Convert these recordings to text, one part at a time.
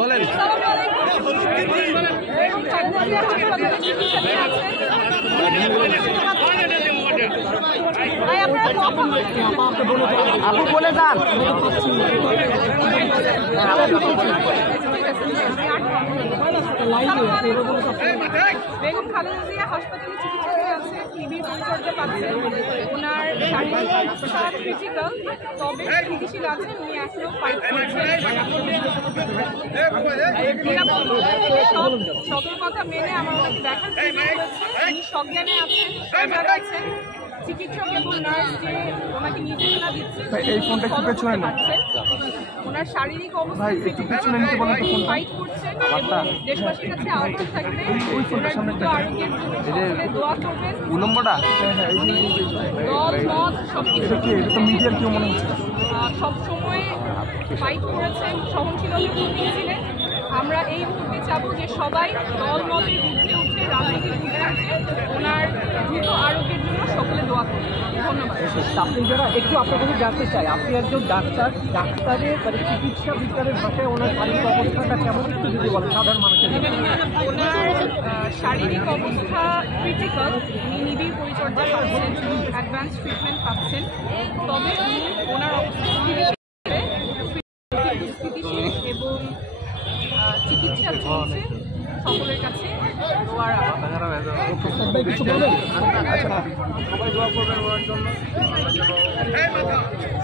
বলেন। আপু বলে যান। বেগম খালেদা জিয়া হাসপাতালে চিকিৎসাধীন আছে, টিবির পরিচর্যা পাচ্ছেন। ওনার শারীরিক অবস্থা ক্রিটিক্যাল, তবে স্থিতিশীল আছেন। উনি এখনো ফাইট করছেন। সতর্কতা মেনে আমার ওনাকে দেখার চেষ্টা হয়েছে। উনি সজ্ঞানে আছেন, সজাগ আছেন। চিকিৎসক এবং নার্স যে ওনাকে নির্দেশনা দিচ্ছে, ওনার শারীরিক অবস্থা ফাইট করছেন এবং দেশবাসীর কাছে আহ্বান থাকবে ওনার দ্রুত আরোগ্যের জন্য সকলে দোয়া করবেন। উনি দল মত সবকিছু সবসময় ফাইট করেছেন, সহনশীলতার প্রতীক ছিলেন। আমরা এই মুহূর্তে চাবো যে সবাই দল মতের ঊর্ধ্বে উঠে, রাজনীতির ঊর্ধ্বে উঠে ওনার দ্রুত আরোগ্যের জন্য সকলে দোয়া করবেন। ধন্যবাদ। আপনি যারা একটু আপনার কাছে জানতে চাই, আপনি একজন ডাক্তারের মানে চিকিৎসা বিজ্ঞানের ভাষায় ওনার শারীরিক অবস্থাটা কেমন একটু যদি বলেন সাধারণ মানুষের। ওনার শারীরিক অবস্থা ক্রিটিক্যাল, উনি নিবিড় পরিচর্যা পাচ্ছেন, অ্যাডভান্স ট্রিটমেন্ট পাচ্ছেন। তবে ওনার অবস্থা স্থিতিশীল এবং চিকিৎসা চলছে। সকলের কাছে দোয়ার কিছু বলবেন? সবাই দোয়া করবেন ওনার জন্য,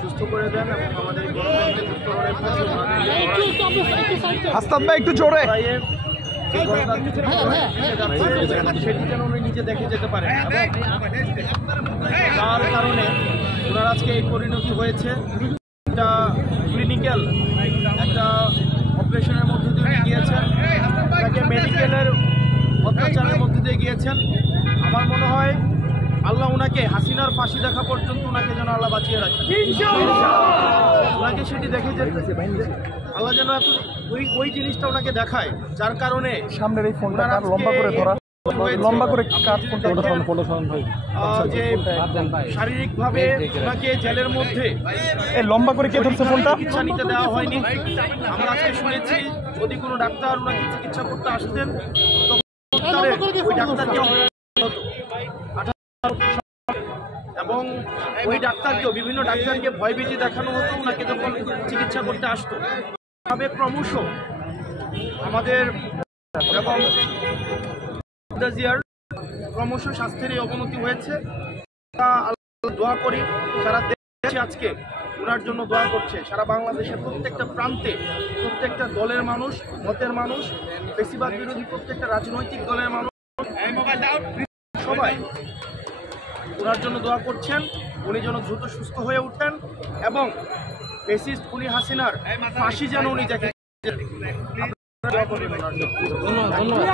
সুস্থ করে দেন এবং আমাদের হাসতাব ভাই একটু জোরে। সেটি যেন উনি নিজে দেখে যেতে পারেন, যার কারণে ওনার আজকে এই পরিণতি হয়েছে। একটা ক্লিনিক্যাল একটা অপারেশনের মধ্যে দিয়ে গিয়েছেন, তাকে মেডিকেলের অত্যাচারের মধ্যে দিয়ে গিয়েছেন। আমার মনে হয় আল্লাহ ওনাকে হাসিনার ফাঁসি দেখা পর্যন্ত ওনাকে যেন আল্লাহ বাঁচিয়ে রাখেন, ওনাকে সেটি দেখে যেতে আল্লাহ যেন ওই জিনিসটা ওনাকে দেখায়, যার কারণে সামনের এই ফোনটা লম্বা করে ধরা, লম্বা করে কাট ফোনটা যে শারীরিকভাবে ওনাকে জেলের মধ্যে লম্বা করে কে ধরছে ফোনটা চিকিৎসা নিতে দেওয়া হয়নি। আমরা আজকে শুনেছি যদি কোনো ডাক্তার ওনাকে চিকিৎসা করতে আসতেন তখন ওই ডাক্তারকে এবং ওই ডাক্তারকেও বিভিন্ন ডাক্তারকে ভয়ভীতি দেখানো হতো ওনাকে যখন চিকিৎসা করতে আসতো। তবে ক্রমশ আমাদের এবং ক্রমশ স্বাস্থ্যের এই অবনতি হয়েছে। আল্লাহ দোয়া করি সারা দেশে আজকে ওনার জন্য দোয়া করছে, সারা বাংলাদেশের প্রত্যেকটা প্রান্তে প্রত্যেকটা দলের মানুষ, মতের মানুষ, বেশিরভাগ বিরোধী প্রত্যেকটা রাজনৈতিক দলের মানুষ সবাই ওনার জন্য দোয়া করছেন। উনি যেন দ্রুত সুস্থ হয়ে উঠেন এবং ফ্যাসিস্ট খুনি হাসিনার ফাঁসি যেন উনি দেখেন। ধন্যবাদ।